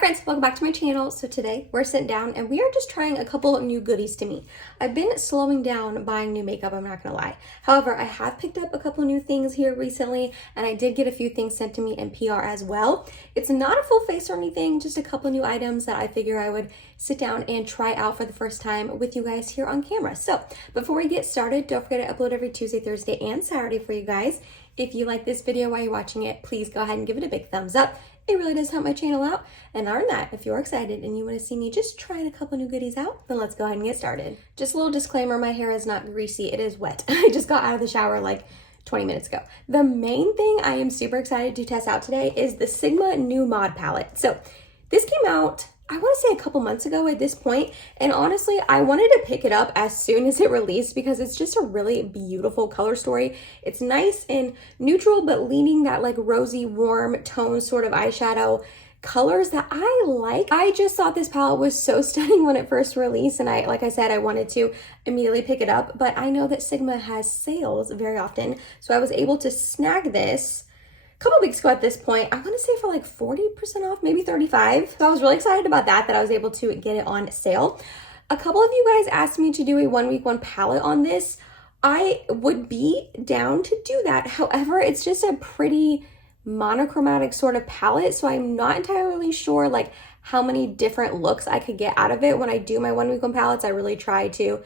friends, welcome back to my channel. So today we're sitting down and we are just trying a couple of new goodies to me. I've been slowing down buying new makeup, I'm not gonna lie. However, I have picked up a couple new things here recently and I did get a few things sent to me in PR as well. It's not a full face or anything, just a couple new items that I figure I would sit down and try out for the first time with you guys here on camera. So before we get started, don't forget to upload every Tuesday, Thursday, and Saturday for you guys. If you like this video while you're watching it, please go ahead and give it a big thumbs up. It really does help my channel out. And other than that, if you're excited and you want to see me just trying a couple new goodies out, then let's go ahead and get started. Just a little disclaimer, my hair is not greasy, it is wet. I just got out of the shower like 20 minutes ago. The main thing I am super excited to test out today is the Sigma New Mod palette. So this came out, I want to say a couple months ago at this point, and honestly, I wanted to pick it up as soon as it released because it's just a really beautiful color story. It's nice and neutral, but leaning that like rosy, warm tone sort of eyeshadow colors that I like. I just thought this palette was so stunning when it first released, and like I said, I wanted to immediately pick it up, but I know that Sigma has sales very often, so I was able to snag this couple weeks ago at this point. I want to say for like 40% off, maybe 35. So I was really excited about that I was able to get it on sale. A couple of you guys asked me to do a 1 week 1 palette on this. I would be down to do that. However, it's just a pretty monochromatic sort of palette, so I'm not entirely sure like how many different looks I could get out of it. When I do my 1 week 1 palettes, I really try to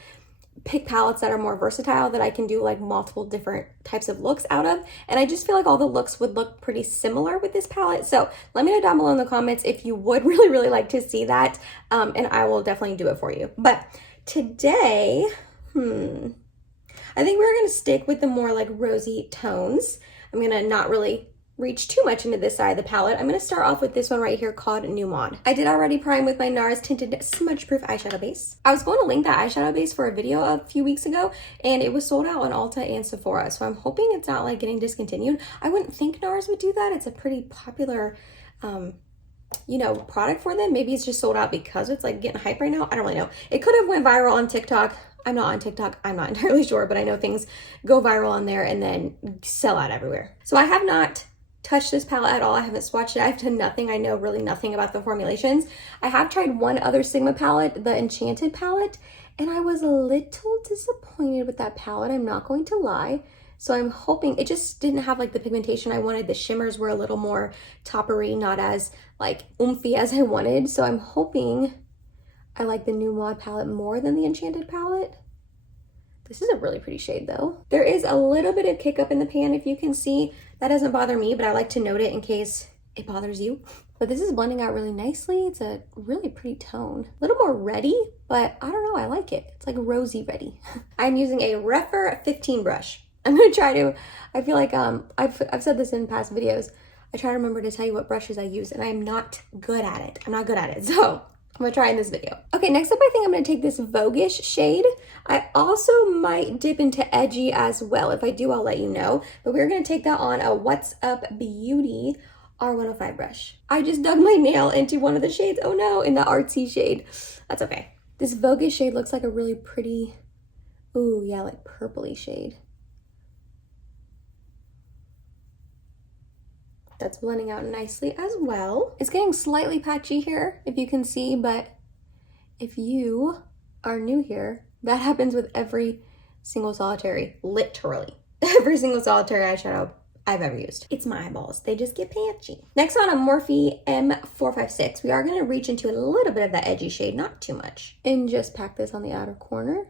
pick palettes that are more versatile, that I can do like multiple different types of looks out of, and I just feel like all the looks would look pretty similar with this palette. So let me know down below in the comments if you would really like to see that, and I will definitely do it for you. But today, I think we're gonna stick with the more like rosy tones. I'm gonna not really reach too much into this side of the palette. I'm going to start off with this one right here called New Mod. I did already prime with my NARS Tinted Smudge Proof eyeshadow base. I was going to link that eyeshadow base for a video a few weeks ago, and it was sold out on Ulta and Sephora, so I'm hoping it's not like getting discontinued. I wouldn't think NARS would do that. It's a pretty popular you know, product for them. Maybe it's just sold out because it's like getting hype right now. I don't really know. It could have went viral on TikTok. I'm not on TikTok. I'm not entirely sure, but I know things go viral on there and then sell out everywhere. So I have not touched this palette at all. I haven't swatched it. I've done nothing. I know really nothing about the formulations. I have tried one other Sigma palette, the Enchanted palette, and I was a little disappointed with that palette. I'm not going to lie. So I'm hoping it just didn't have like the pigmentation I wanted. The shimmers were a little more toppery, not as like oomphy as I wanted. So I'm hoping I like the New Mod palette more than the Enchanted palette. This is a really pretty shade though. There is a little bit of kick up in the pan, if you can see. That doesn't bother me, but I like to note it in case it bothers you. But this is blending out really nicely. It's a really pretty tone. A little more reddy, but I don't know, I like it. It's like rosy reddy. I'm using a Referral 15 brush. I'm gonna try to, I feel like I've said this in past videos. I try to remember to tell you what brushes I use, and I'm not good at it. I'm not good at it, so I'm gonna try in this video. Okay, next up I think I'm gonna take this Voguish shade. I also might dip into Edgy as well. If I do, I'll let you know. But we're gonna take that on a What's Up Beauty R105 brush. I just dug my nail into one of the shades. Oh no, in the artsy shade. That's okay. This Voguish shade looks like a really pretty, ooh yeah, like purpley shade. That's blending out nicely as well. It's getting slightly patchy here, if you can see, but if you are new here, that happens with every single solitary, literally, every single solitary eyeshadow I've ever used. It's my eyeballs, they just get patchy. Next on a Morphe M456, we are gonna reach into a little bit of that edgy shade, not too much, and just pack this on the outer corner.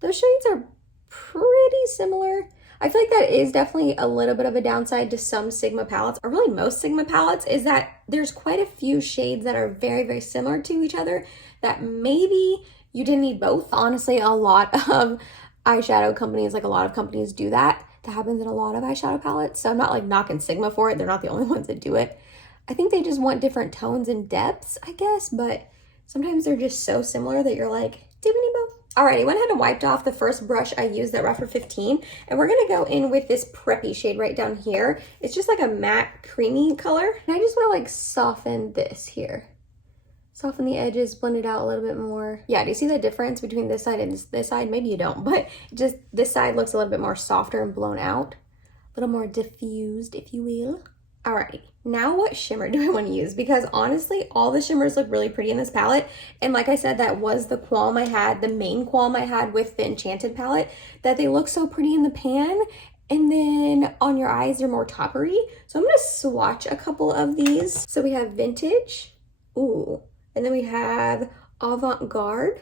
Those shades are pretty similar. I feel like that is definitely a little bit of a downside to some Sigma palettes, or really most Sigma palettes, is that there's quite a few shades that are very similar to each other that maybe you didn't need both. Honestly, a lot of eyeshadow companies, like a lot of companies do that. That happens in a lot of eyeshadow palettes. So I'm not like knocking Sigma for it. They're not the only ones that do it. I think they just want different tones and depths, I guess, but sometimes they're just so similar that you're like, do we need both? Alrighty, went ahead and wiped off the first brush I used, that Referral 15, and we're gonna go in with this Preppy shade right down here. It's just like a matte creamy color, and I just wanna like soften this here. Soften the edges, blend it out a little bit more. Yeah, do you see the difference between this side and this side? Maybe you don't, but just this side looks a little bit more softer and blown out. A little more diffused, if you will. Alrighty, now what shimmer do I want to use? Because honestly, all the shimmers look really pretty in this palette. And like I said, that was the qualm I had, the main qualm I had with the Enchanted palette, that they look so pretty in the pan. And then on your eyes, they're more toppery. So I'm going to swatch a couple of these. So we have Vintage. Ooh. And then we have Avant-Garde.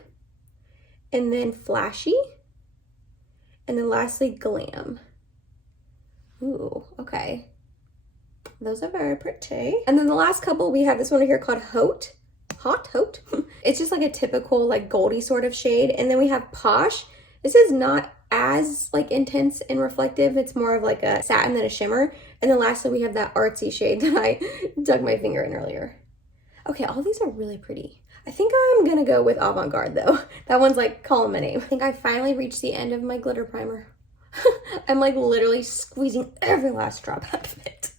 And then Flashy. And then lastly, Glam. Ooh, okay. Those are very pretty. And then the last couple, we have this one here called Haute. It's just like a typical like goldy sort of shade. And then we have Posh. This is not as like intense and reflective. It's more of like a satin than a shimmer. And then lastly, we have that artsy shade that I dug my finger in earlier. Okay, all these are really pretty. I think I'm gonna go with Avant-Garde though. That one's like calling my name. I think I finally reached the end of my glitter primer. I'm like literally squeezing every last drop out of it.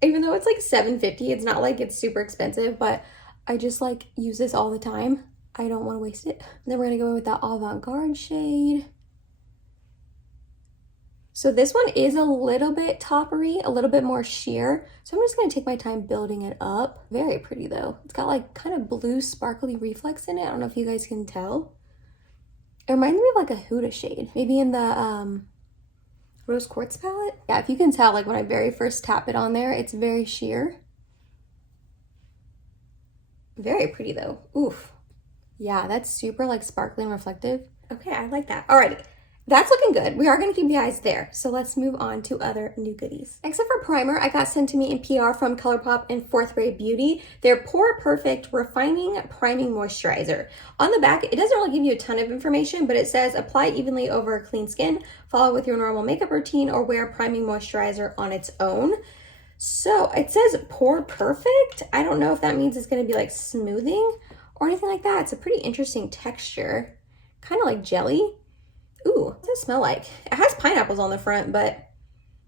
Even though it's like $7.50, it's not like it's super expensive, but I just like use this all the time. I don't want to waste it. And then we're gonna go in with that Avant-Garde shade. So this one is a little bit toppery, a little bit more sheer. So I'm just gonna take my time building it up. Very pretty though. It's got like kind of blue sparkly reflex in it. I don't know if you guys can tell. It reminds me of like a Huda shade. Maybe in the Rose Quartz palette. Yeah, if you can tell, like when I very first tap it on there, it's very sheer. Very pretty though. Oof. Yeah, that's super like sparkly and reflective. Okay, I like that. Alrighty, that's looking good. We are gonna keep the eyes there. So let's move on to other new goodies. Except for primer, I got sent to me in PR from ColourPop and 4th Grade Beauty. Their Pore Perfect Refining Priming Moisturizer. On the back, it doesn't really give you a ton of information, but it says apply evenly over clean skin, follow with your normal makeup routine, or wear priming moisturizer on its own. So it says Pore Perfect. I don't know if that means it's gonna be like smoothing or anything like that. It's a pretty interesting texture, kind of like jelly. Ooh, what does it smell like? It has pineapples on the front, but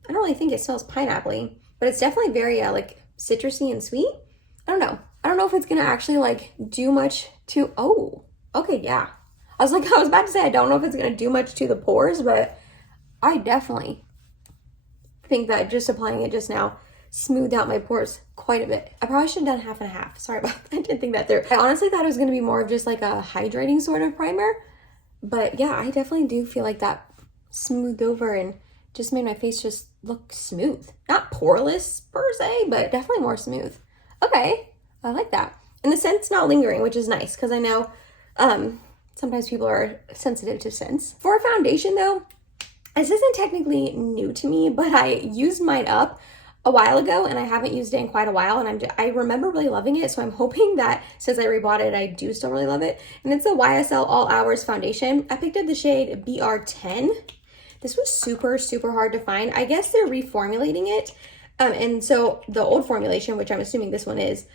I don't really think it smells pineapple-y. But it's definitely very like citrusy and sweet. I don't know. I don't know if it's gonna actually like do much to, oh, okay, yeah. I was about to say I don't know if it's gonna do much to the pores, but I definitely think that just applying it just now smoothed out my pores quite a bit. I probably should have done half and half. Sorry about that. I didn't think that through. I honestly thought it was gonna be more of just like a hydrating sort of primer. But yeah, I definitely do feel like that smoothed over and just made my face just look smooth. Not poreless per se, but definitely more smooth. Okay, I like that. And the scent's not lingering, which is nice because I know sometimes people are sensitive to scents. For a foundation though, this isn't technically new to me, but I used mine up a while ago and I haven't used it in quite a while, and I remember really loving it, so I'm hoping that since I rebought it, I do still really love it. And it's the YSL All Hours foundation. I picked up the shade BR10. This was super, super hard to find. I guess they're reformulating it. And so the old formulation, which I'm assuming this one is,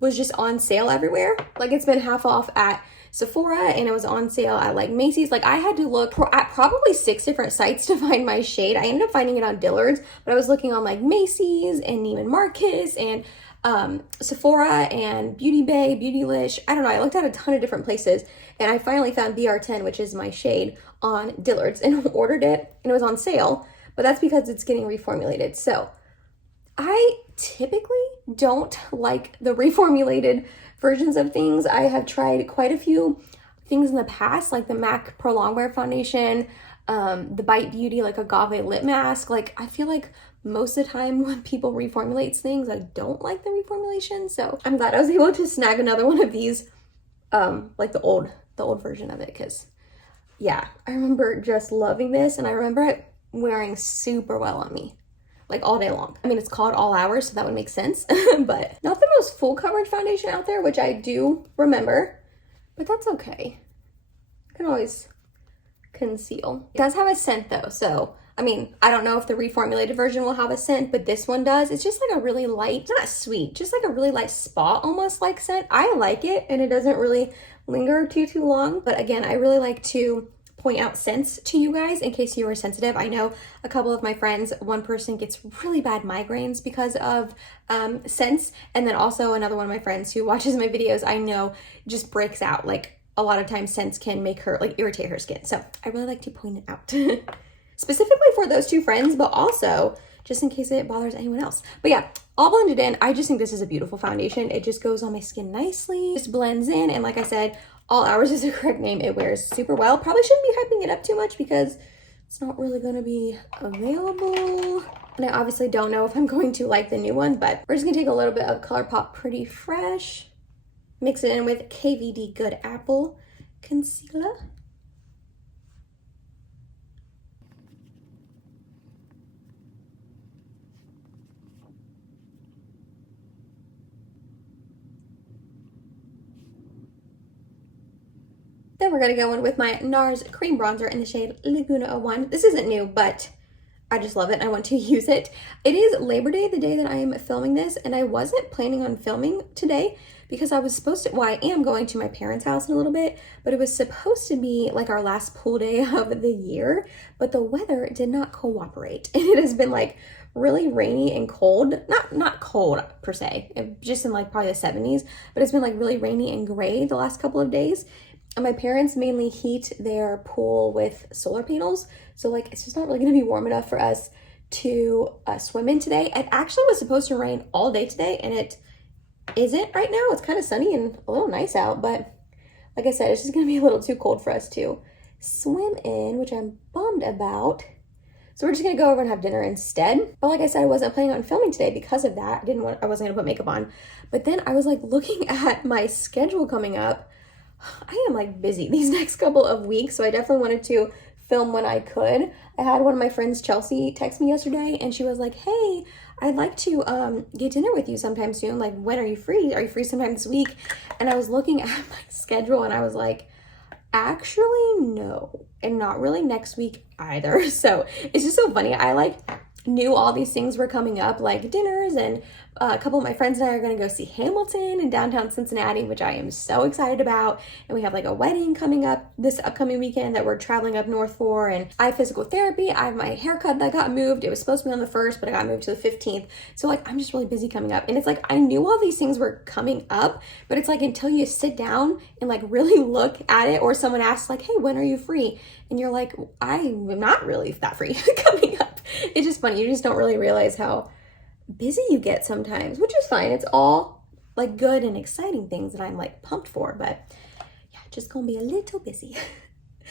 was just on sale everywhere. Like it's been half off at Sephora and it was on sale at like Macy's. Like I had to look at probably 6 different sites to find my shade. I ended up finding it on Dillard's, but I was looking on like Macy's and Neiman Marcus and Sephora and Beauty Bay, Beautylish. I don't know. I looked at a ton of different places and I finally found BR10, which is my shade, on Dillard's and ordered it, and it was on sale, but that's because it's getting reformulated. So I typically don't like the reformulated versions of things. I have tried quite a few things in the past, like the MAC Pro Longwear foundation, the Bite Beauty like agave lip mask. Like I feel like most of the time when people reformulate things, I don't like the reformulation. So I'm glad I was able to snag another one of these, like the old version of it, because yeah, I remember just loving this, and I remember it wearing super well on me, like all day long. I mean, it's called All Hours, so that would make sense, but not the most full coverage foundation out there, which I do remember, but that's okay. I can always conceal. It does have a scent though, so I mean, I don't know if the reformulated version will have a scent, but this one does. It's just like a really light, it's not sweet, just like a really light spa almost like scent. I like it, and it doesn't really linger too long. But again, I really like to point out scents to you guys in case you are sensitive. I know a couple of my friends, one person gets really bad migraines because of scents, and then also another one of my friends who watches my videos, I know just breaks out. Like a lot of times scents can make her like irritate her skin. So I really like to point it out. Specifically for those two friends, but also just in case it bothers anyone else. But yeah, all blended in. I just think this is a beautiful foundation. It just goes on my skin nicely, just blends in. And like I said, All Hours is the correct name. It wears super well. Probably shouldn't be hyping it up too much because it's not really going to be available. And I obviously don't know if I'm going to like the new one, but we're just going to take a little bit of ColourPop Pretty Fresh, mix it in with KVD Good Apple Concealer. Then we're going to go in with my NARS Cream Bronzer in the shade Laguna 01. This isn't new, but I just love it. I want to use it. It is Labor Day, the day that I am filming this, and I wasn't planning on filming today because I was supposed to, well, I am going to my parents' house in a little bit, but it was supposed to be like our last pool day of the year, but the weather did not cooperate. And it has been like really rainy and cold. Not cold per se, just in like probably the 70s, but it's been like really rainy and gray the last couple of days. And my parents mainly heat their pool with solar panels. So like, it's just not really gonna be warm enough for us to swim in today. It actually was supposed to rain all day today and it isn't right now. It's kind of sunny and a little nice out, but like I said, it's just gonna be a little too cold for us to swim in, which I'm bummed about. So we're just gonna go over and have dinner instead. But like I said, I wasn't planning on filming today because of that. I wasn't gonna put makeup on. But then I was like looking at my schedule coming up. I am like busy these next couple of weeks, so I definitely wanted to film when I could. I had one of my friends, Chelsea, text me yesterday and she was like, hey, I'd like to get dinner with you sometime soon. Like, when are you free? Are you free sometime this week? And I was looking at my schedule and I was like, actually, no. And not really next week either. So it's just so funny. I like knew all these things were coming up, like dinners, and a couple of my friends and I are going to go see Hamilton in downtown Cincinnati, which I am so excited about. And we have like a wedding coming up this upcoming weekend that we're traveling up north for. And I have physical therapy. I have my haircut that got moved. It was supposed to be on the 1st, but it got moved to the 15th. So like, I'm just really busy coming up. And it's like, I knew all these things were coming up, but it's like, until you sit down and like really look at it, or someone asks like, hey, when are you free? And you're like, I'm not really that free coming up. It's just funny. You just don't really realize how busy you get sometimes, which is fine. It's all like good and exciting things that I'm like pumped for, but yeah, just gonna be a little busy.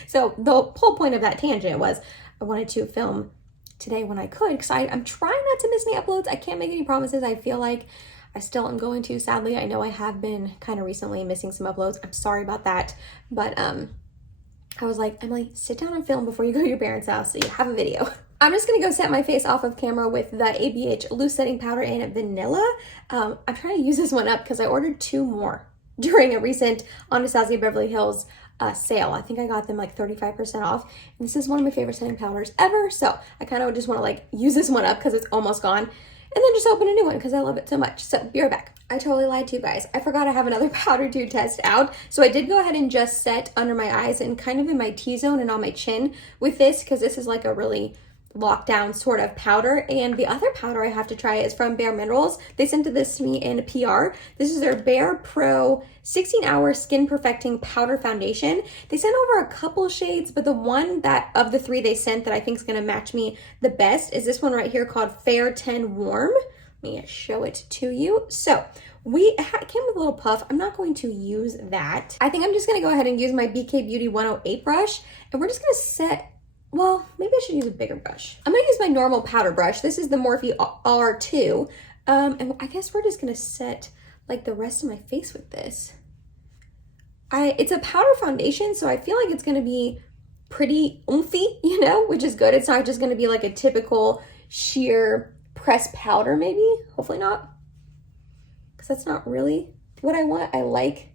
So the whole point of that tangent was I wanted to film today when I could, because I'm trying not to miss any uploads. I can't make any promises. I feel like I still am going to, sadly. I know I have been kind of recently missing some uploads. I'm sorry about that, but I was like, Emily, sit down and film before you go to your parents' house so you have a video. I'm just gonna go set my face off of camera with the ABH Loose Setting Powder in Vanilla. I'm trying to use this one up because I ordered 2 more during a recent Anastasia Beverly Hills sale. I think I got them like 35% off. And this is one of my favorite setting powders ever. So I kind of just want to like use this one up because it's almost gone. And then just open a new one because I love it so much. So be right back. I totally lied to you guys. I forgot I have another powder to test out. So I did go ahead and just set under my eyes and kind of in my T-zone and on my chin with this, because this is like a really lockdown sort of powder. And the other powder I have to try is from Bare Minerals. They sent this to me in PR. This is their Bare Pro 16-hour skin perfecting powder foundation. They sent over a couple shades, but the one that of the 3 they sent that I think is going to match me the best is this one right here called Fair 10 Warm. Let me show it to you. So it came with a little puff. I'm not going to use that. I think I'm just going to go ahead and use my BK Beauty 108 brush, and we're just going to set, well, maybe I should use a bigger brush. I'm gonna use my normal powder brush. This is the Morphe R2. And I guess we're just gonna set like the rest of my face with this. It's a powder foundation, so I feel like it's gonna be pretty oomphy, you know, which is good. It's not just gonna be like a typical sheer pressed powder, maybe. Hopefully not, because that's not really what I want. I like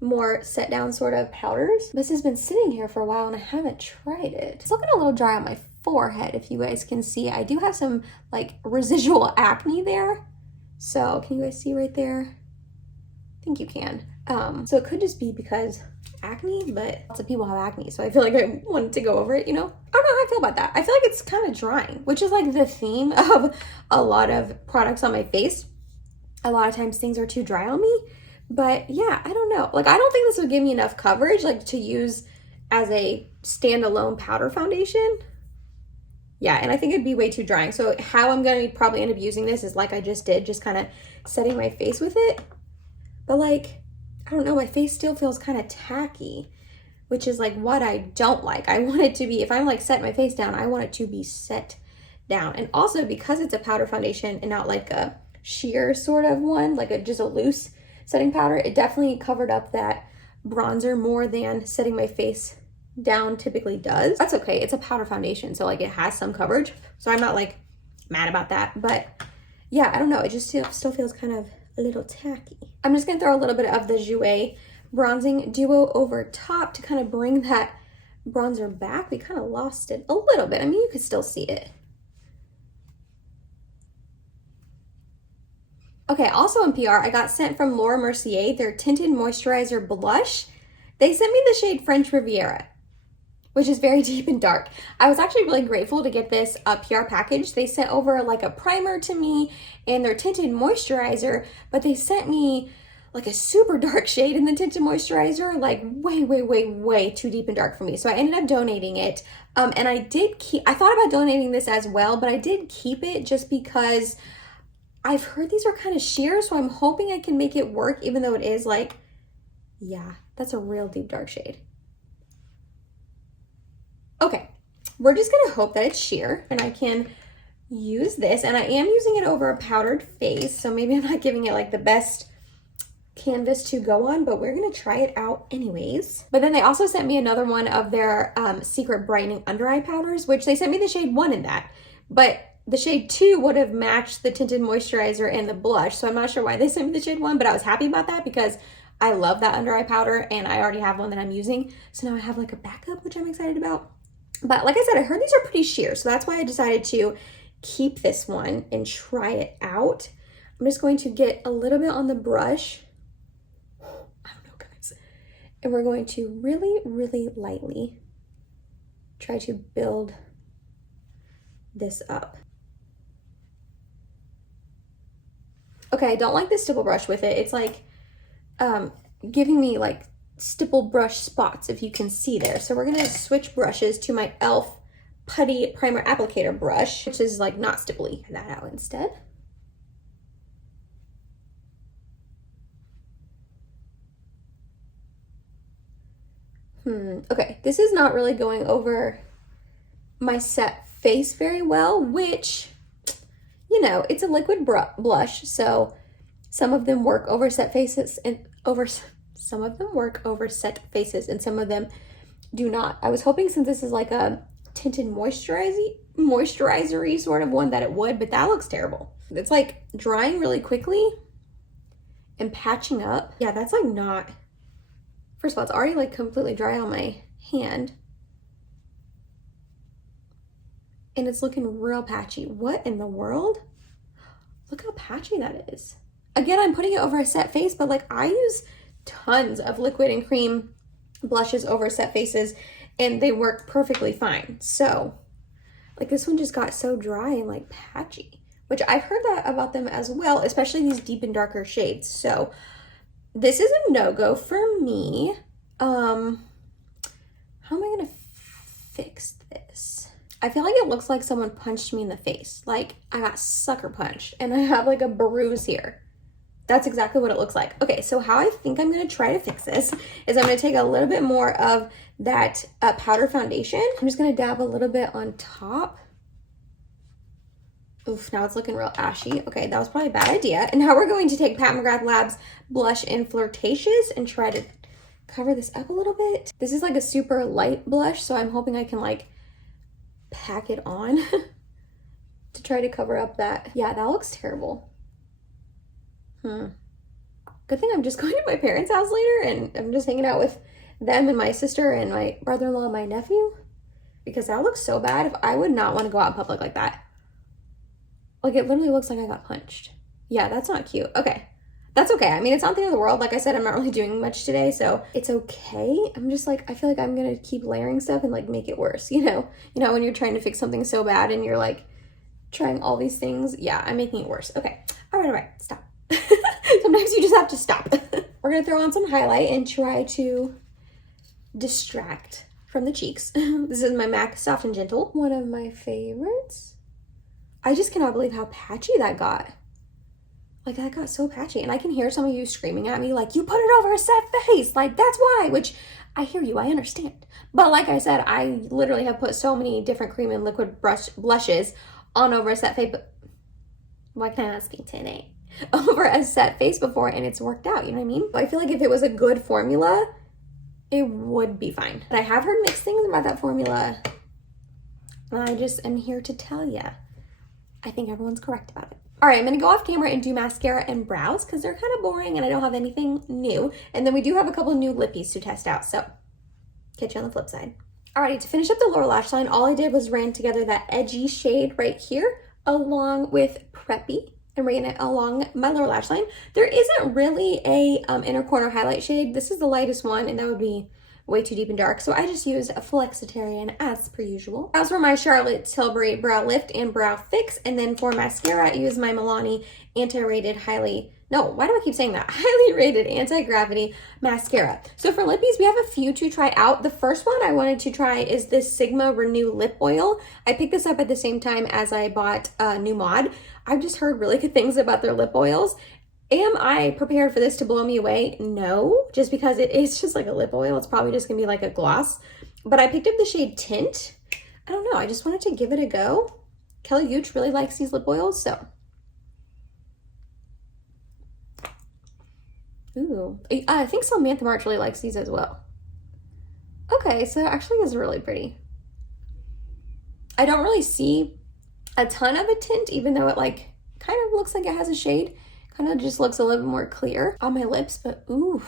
more set down sort of powders. This has been sitting here for a while and I haven't tried it. It's looking a little dry on my forehead, if you guys can see. I do have some like residual acne there. So can you guys see right there? I think you can. So it could just be because acne, but lots of people have acne, so I feel like I wanted to go over it, you know? I don't know how I feel about that. I feel like it's kind of drying, which is like the theme of a lot of products on my face. A lot of times things are too dry on me. But yeah, I don't know. Like, I don't think this would give me enough coverage, like, to use as a standalone powder foundation. Yeah, and I think it'd be way too drying. So how I'm going to probably end up using this is like I just did, just kind of setting my face with it. But like, I don't know, my face still feels kind of tacky, which is like what I don't like. I want it to be, if I'm like set my face down, I want it to be set down. And also because it's a powder foundation and not like a sheer sort of one, like just a loose setting powder, it definitely covered up that bronzer more than setting my face down typically does. That's okay, it's a powder foundation, so like it has some coverage, so I'm not like mad about that. But yeah, I don't know, it just still feels kind of a little tacky. I'm just gonna throw a little bit of the Jouer Bronzing Duo over top to kind of bring that bronzer back. We kind of lost it a little bit. I mean, you could still see it. Okay, also in PR, I got sent from Laura Mercier their Tinted Moisturizer Blush. They sent me the shade French Riviera, which is very deep and dark. I was actually really grateful to get this PR package. They sent over like a primer to me and their tinted moisturizer, but they sent me like a super dark shade in the tinted moisturizer, like way too deep and dark for me. So I ended up donating it. And I thought about donating this as well, but I did keep it just because I've heard these are kind of sheer, so I'm hoping I can make it work, even though it is like, yeah, that's a real deep dark shade. Okay, we're just gonna hope that it's sheer and I can use this. And I am using it over a powdered face, so maybe I'm not giving it like the best canvas to go on, but we're gonna try it out anyways. But then they also sent me another one of their secret brightening under eye powders, which they sent me the shade 1 in that, but the shade 2 would have matched the tinted moisturizer and the blush, so I'm not sure why they sent me the shade 1, but I was happy about that because I love that under eye powder and I already have one that I'm using, so now I have like a backup, which I'm excited about. But like I said, I heard these are pretty sheer, so that's why I decided to keep this one and try it out. I'm just going to get a little bit on the brush. I don't know, guys. And we're going to really lightly try to build this up. Okay, I don't like the stipple brush with it. It's like giving me like stipple brush spots, if you can see there. So we're gonna switch brushes to my e.l.f. Putty Primer Applicator brush, which is like not stipply. Try that out instead. Okay, this is not really going over my set face very well, which, you know, it's a liquid blush, so some of them work over set faces and some of them work over set faces and some of them do not. I was hoping, since this is like a tinted moisturizer-y sort of one, that it would, but that looks terrible. It's like drying really quickly and patching up. Yeah, that's like not, first of all, it's already like completely dry on my hand. And it's looking real patchy. What in the world? Look how patchy that is. Again, I'm putting it over a set face, but like I use tons of liquid and cream blushes over set faces and they work perfectly fine. So like this one just got so dry and like patchy, which I've heard that about them as well, especially these deep and darker shades. So this is a no-go for me. How am I gonna fix this? I feel like it looks like someone punched me in the face. Like I got sucker punched and I have like a bruise here. That's exactly what it looks like. Okay, so how I think I'm gonna try to fix this is I'm gonna take a little bit more of that powder foundation. I'm just gonna dab a little bit on top. Oof, now it's looking real ashy. Okay, that was probably a bad idea. And now we're going to take Pat McGrath Labs Blush in Flirtatious and try to cover this up a little bit. This is like a super light blush, so I'm hoping I can like pack it on to try to cover up that. Yeah, that looks terrible. Good thing I'm just going to my parents' house later and I'm just hanging out with them and my sister and my brother-in-law and my nephew, because that looks so bad. I would not want to go out in public like that. Like it literally looks like I got punched. Yeah, that's not cute. Okay, that's okay. I mean, it's not the end of the world. Like I said, I'm not really doing much today, so it's okay. I'm just like, I feel like I'm gonna keep layering stuff and like make it worse, you know? You know, when you're trying to fix something so bad and you're like trying all these things. Yeah, I'm making it worse. Okay, all right, stop. Sometimes you just have to stop. We're gonna throw on some highlight and try to distract from the cheeks. This is my MAC Soft and Gentle. One of my favorites. I just cannot believe how patchy that got. Like, that got so patchy. And I can hear some of you screaming at me like, you put it over a set face. Like, that's why. Which, I hear you. I understand. But like I said, I literally have put so many different cream and liquid blushes on over a set face. But why can't I speak today? Over a set face before, and it's worked out. You know what I mean? I feel like if it was a good formula, it would be fine. But I have heard mixed things about that formula. And I just am here to tell you. I think everyone's correct about it. All right, I'm gonna go off camera and do mascara and brows because they're kind of boring and I don't have anything new. And then we do have a couple new lippies to test out, so catch you on the flip side. Alrighty, to finish up the lower lash line, all I did was ran together that edgy shade right here along with Preppy and ran it along my lower lash line. There isn't really a inner corner highlight shade. This is the lightest one and that would be way too deep and dark, so I just used a Flexitarian as per usual. As for my Charlotte Tilbury Brow Lift and Brow Fix, and then for mascara, I use my Milani Anti-Rated Highly Rated Anti-Gravity Mascara. So for lippies, we have a few to try out. The first one I wanted to try is this Sigma Renew Lip Oil. I picked this up at the same time as I bought New Mod. I've just heard really good things about their lip oils. Am I prepared for this to blow me away? No, just because it is just like a lip oil. It's probably just gonna be like a gloss. But I picked up the shade Tint. I don't know, I just wanted to give it a go. Kelly Gooch really likes these lip oils, so. Ooh, I think Samantha March really likes these as well. Okay, so it actually is really pretty. I don't really see a ton of a tint, even though it like kind of looks like it has a shade. Kind of just looks a little bit more clear on my lips, but ooh,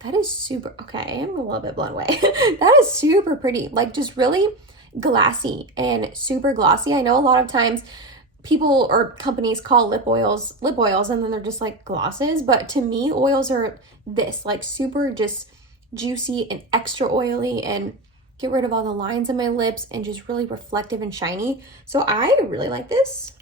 that is super, okay, I'm a little bit blown away. That is super pretty, like just really glassy and super glossy. I know a lot of times people or companies call lip oils and then they're just like glosses, but to me, oils are this, like super just juicy and extra oily and get rid of all the lines on my lips and just really reflective and shiny. So I really like this.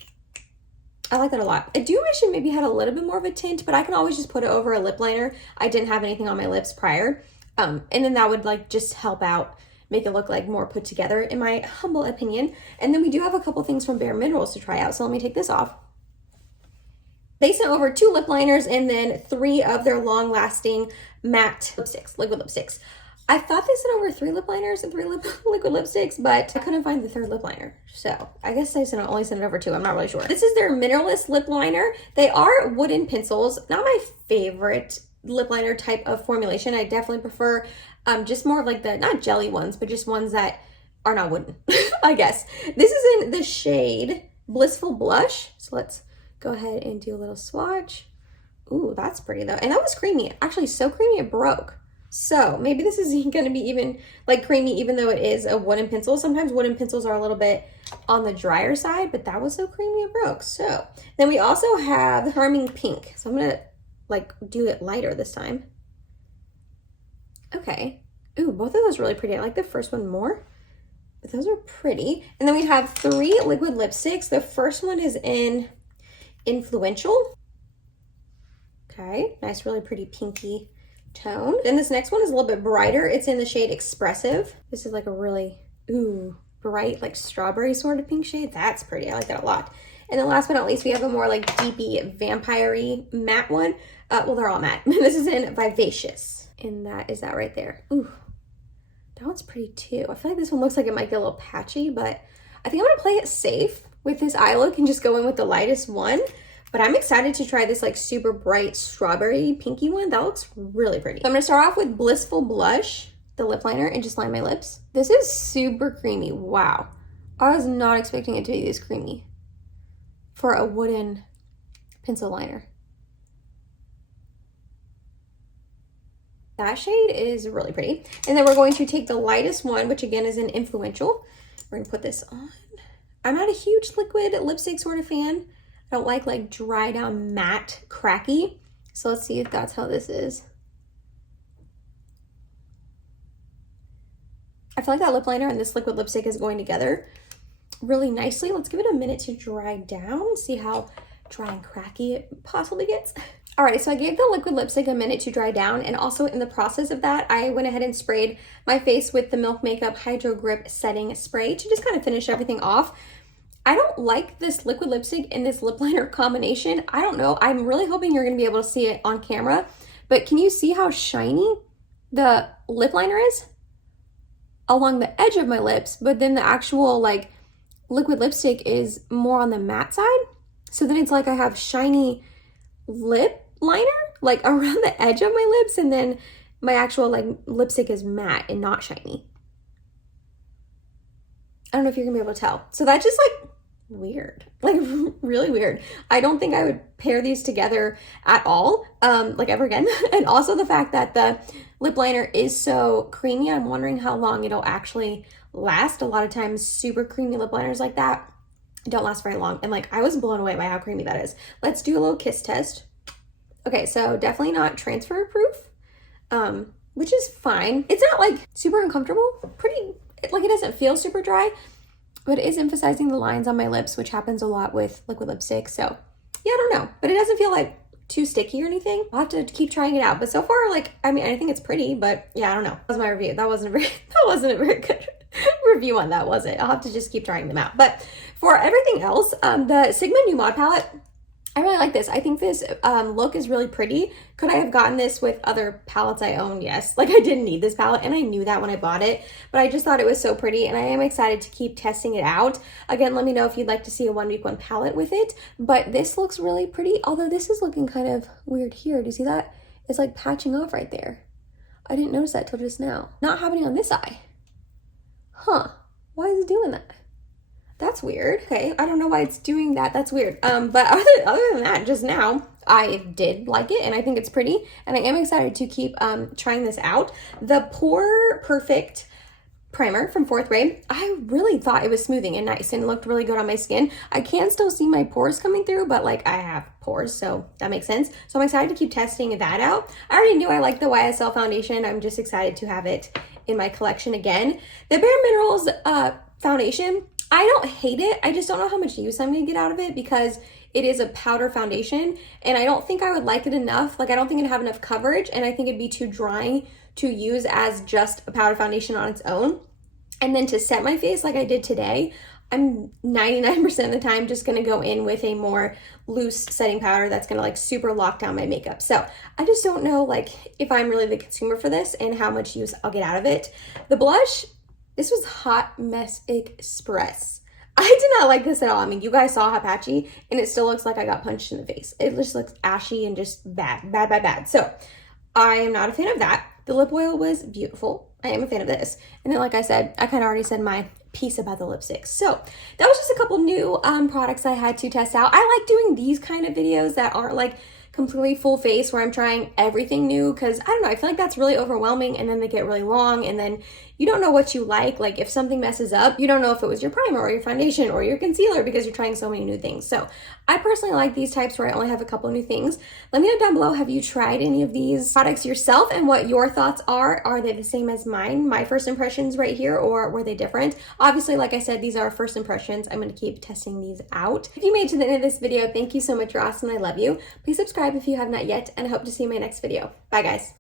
I like that a lot. I do wish it maybe had a little bit more of a tint, but I can always just put it over a lip liner. I didn't have anything on my lips prior. And then that would like just help out, make it look like more put together in my humble opinion. And then we do have a couple things from Bare Minerals to try out. So let me take this off. They sent over 2 lip liners and then 3 of their long lasting matte lipsticks, liquid lipsticks. I thought they sent over 3 lip liners and 3 liquid lipsticks, but I couldn't find the 3rd lip liner. So I guess they only sent it over 2. I'm not really sure. This is their Mineralist lip liner. They are wooden pencils. Not my favorite lip liner type of formulation. I definitely prefer just more of like the, not jelly ones, but just ones that are not wooden, I guess. This is in the shade Blissful Blush. So let's go ahead and do a little swatch. Ooh, that's pretty though. And that was creamy. Actually, so creamy it broke. So maybe this is going to be even like creamy, even though it is a wooden pencil. Sometimes wooden pencils are a little bit on the drier side, but that was so creamy it broke. So then we also have Charming Pink. So I'm going to like do it lighter this time. Okay. Ooh, both of those really pretty. I like the first one more, but those are pretty. And then we have 3 liquid lipsticks. The first one is in Influential. Okay. Nice, really pretty pinky tone. And this next one is a little bit brighter. It's in the shade Expressive. This is like a really, ooh, bright, like strawberry sort of pink shade. That's pretty. I like that a lot. And then last but not least, we have a more like deepy, vampire-y matte one. Well, they're all matte. This is in Vivacious. And that is that right there. Ooh, that one's pretty too. I feel like this one looks like it might get a little patchy, but I think I'm gonna play it safe with this eye look and just go in with the lightest one. But I'm excited to try this like super bright strawberry pinky one. That looks really pretty. So I'm gonna start off with Blissful Blush, the lip liner, and just line my lips. This is super creamy. Wow. I was not expecting it to be this creamy for a wooden pencil liner. That shade is really pretty. And then we're going to take the lightest one, which again is an Influential. We're gonna put this on. I'm not a huge liquid lipstick sort of fan. I don't like dry down matte cracky. So let's see if that's how this is. I feel like that lip liner and this liquid lipstick is going together really nicely. Let's give it a minute to dry down, see how dry and cracky it possibly gets. Alright, so I gave the liquid lipstick a minute to dry down, and also in the process of that, I went ahead and sprayed my face with the Milk Makeup Hydro Grip Setting Spray to just kind of finish everything off. I don't like this liquid lipstick and this lip liner combination. I don't know. I'm really hoping you're going to be able to see it on camera, but can you see how shiny the lip liner is? Along the edge of my lips, but then the actual like liquid lipstick is more on the matte side. So then it's like I have shiny lip liner like around the edge of my lips, and then my actual like lipstick is matte and not shiny. I don't know if you're gonna be able to tell. So that's just like weird, like really weird. I don't think I would pair these together at all, like ever again. And also the fact that the lip liner is so creamy, I'm wondering how long it'll actually last. A lot of times super creamy lip liners like that don't last very long, and like I was blown away by how creamy that is. Let's do a little kiss test. Okay, so definitely not transfer proof, which is fine. It's not like super uncomfortable, pretty, like it doesn't feel super dry, but it is emphasizing the lines on my lips, which happens a lot with liquid lipstick. So yeah, I don't know, but it doesn't feel like too sticky or anything. I'll have to keep trying it out, but so far, like, I mean, I think it's pretty, but yeah, I don't know. That was my review. That wasn't a very good review on that, was it? I'll have to just keep trying them out. But for everything else, the Sigma New Mod palette, I really like this. I think this look is really pretty. Could I have gotten this with other palettes I own? Yes. Like I didn't need this palette, and I knew that when I bought it, but I just thought it was so pretty, and I am excited to keep testing it out. Again, let me know if you'd like to see a 1 week 1 palette with it, but this looks really pretty, although this is looking kind of weird here. Do you see that? It's like patching off right there. I didn't notice that till just now. Not happening on this eye. Huh. Why is it doing that? That's weird. Okay, I don't know why it's doing that. That's weird. But other than that, just now, I did like it, and I think it's pretty, and I am excited to keep trying this out. The Pore Perfect primer from 4th grade, I really thought it was smoothing and nice and looked really good on my skin. I can still see my pores coming through, but like I have pores, so that makes sense. So I'm excited to keep testing that out. I already knew I liked the YSL foundation. I'm just excited to have it in my collection again. The Bare Minerals foundation, I don't hate it. I just don't know how much use I'm gonna get out of it because it is a powder foundation, and I don't think I would like it enough. Like I don't think it'd have enough coverage, and I think it'd be too drying to use as just a powder foundation on its own. And then to set my face like I did today, I'm 99% of the time just gonna go in with a more loose setting powder that's gonna like super lock down my makeup. So I just don't know like if I'm really the consumer for this and how much use I'll get out of it. The blush, this was Hot Mess Express. I did not like this at all. I mean, you guys saw how patchy, and it still looks like I got punched in the face. It just looks ashy and just bad, bad, bad, bad. So I am not a fan of that. The lip oil was beautiful. I am a fan of this. And then, like I said, I kind of already said my piece about the lipsticks. So that was just a couple new products I had to test out. I like doing these kind of videos that aren't like completely full face where I'm trying everything new, because I don't know, I feel like that's really overwhelming, and then they get really long, and then you don't know what you like. Like if something messes up, you don't know if it was your primer or your foundation or your concealer because you're trying so many new things. So I personally like these types where I only have a couple new things. Let me know down below, have you tried any of these products yourself and what your thoughts are? Are they the same as mine, my first impressions right here, or were they different? Obviously, like I said, these are first impressions. I'm going to keep testing these out. If you made it to the end of this video, thank you so much. You're awesome. I love you. Please subscribe if you have not yet, and I hope to see you in my next video. Bye guys.